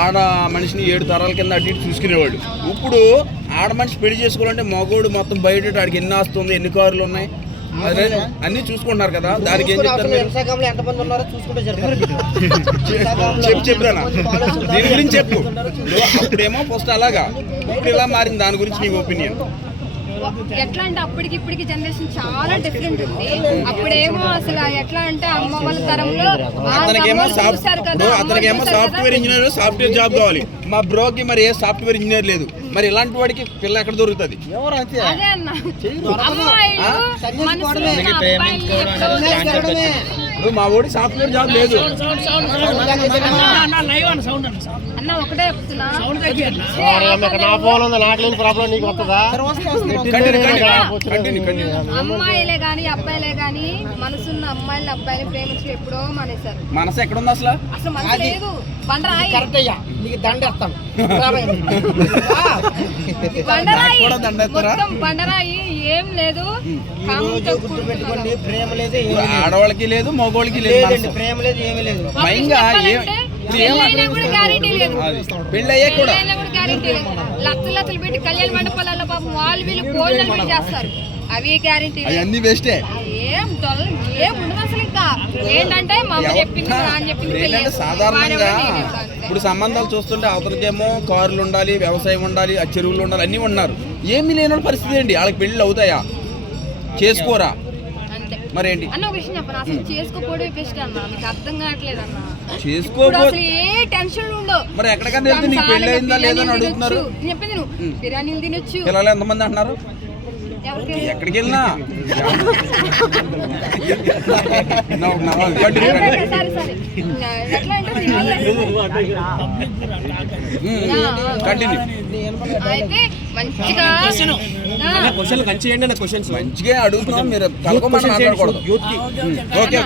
ఆడ మనిషిని 7 తరాల కింద అటు ఇటు చూసుకునేవాడు. ఇప్పుడు ఆడ మనిషి పెళ్లి చేసుకోవాలంటే మగోడు మొత్తం బయట ఆడికి ఎన్ని ఆస్తుంది, ఎన్ని కార్లు ఉన్నాయి, అదే అన్ని చూసుకుంటున్నారు కదా. దానికి ఏం చెప్తారు మీరు? చెప్పురా దీని గురించి చెప్పు. అప్పుడేమో ఫస్ట్ అలాగా, ఇప్పుడు ఇలా మారింది, దాని గురించి నీ ఒపీనియన్? ఎట్లా అంటే అప్పటికి ఇప్పటికి జనరేషన్ చాలా డిఫరెంట్ ఉంది. అప్పుడేమో అసలు ఎట్లా అంటే అమ్మ వాళ్ళ తరంలో అతనికేమో సాఫ్ట్వేర్ ఇంజనీర్, సాఫ్ట్వేర్ జాబ్ కావాలి. మా బ్రోకి మరి ఏ సాఫ్ట్వేర్ ఇంజనీర్ లేదు. మరి ఇలాంటి వాడికి పిల్ల ఎక్కడ దొరుకుతుంది? అదే అన్న ఇప్పుడు మా ఓడి సాఫ్ట్వేర్ జాబ్ లేదు అన్న. ఒకటే చెప్తున్నా, అమ్మాయిలే గాని అబ్బాయిలే గాని మనసున్న అమ్మాయిలు అబ్బాయిలు ప్రేమించి ఎప్పుడో మానేశారు. మనసు ఎక్కడ ఉంది అసలు? అసలు మనసు లేదు. బండరాయి మొత్తం బండరాయి, ఏం లేదు. ఆడవాళ్ళకి లేదు, మగవాళ్ళకి లేదు, ప్రేమ లేదు, ఏమీ లేదు. పెళ్ళి అయ్యే కూడా లక్షలు లక్షలు పెట్టి కళ్యాణ మండపాలలో పాపం వాళ్ళు వీళ్ళు భోజనాలు పెట్టి చేస్తారు. అవి గ్యారెంటీ అన్ని బెస్టే. ఏం ఉండదు అసలు. ఇంకా ఏంటంటే మా అమ్మ చెప్పింది, నాన్న చెప్పింది. సాధారణంగా ఇప్పుడు సంబంధాలు చూస్తుంటే అవతలకేమో కార్లు ఉండాలి, వ్యవసాయం ఉండాలి, ఆ చెరువులు ఉండాలి, అన్నీ ఉన్నారు. ఏమీ లేని పరిస్థితి ఏంటి? వాళ్ళకి పెళ్ళిళ్ళు అవుతాయా? చేసుకోరా? మరి ఏంటి అన్న ఒక విషయం చెప్పను, అసలు చేసుకోపోవడం బెస్ట్ అన్న. మీకు అర్థం కావట్లేదు అన్న. చేసుకోకపోతే ఏ టెన్షన్ ఉండవు. మరి ఎక్కడికైనా వెళ్తే నీకు పెళ్ళి అయిందా లేదా అని అడుగుతున్నారు. చెప్పింది నువ్వు బిర్యానీలు తినొచ్చు. పిల్లలు ఎంతమంది అంటున్నారు? ఎక్కడికి వెళ్ళినా అయితే మంచిగా అడుగుతున్నాం. మీరు మాట్లాడకూడదు. ఓకే.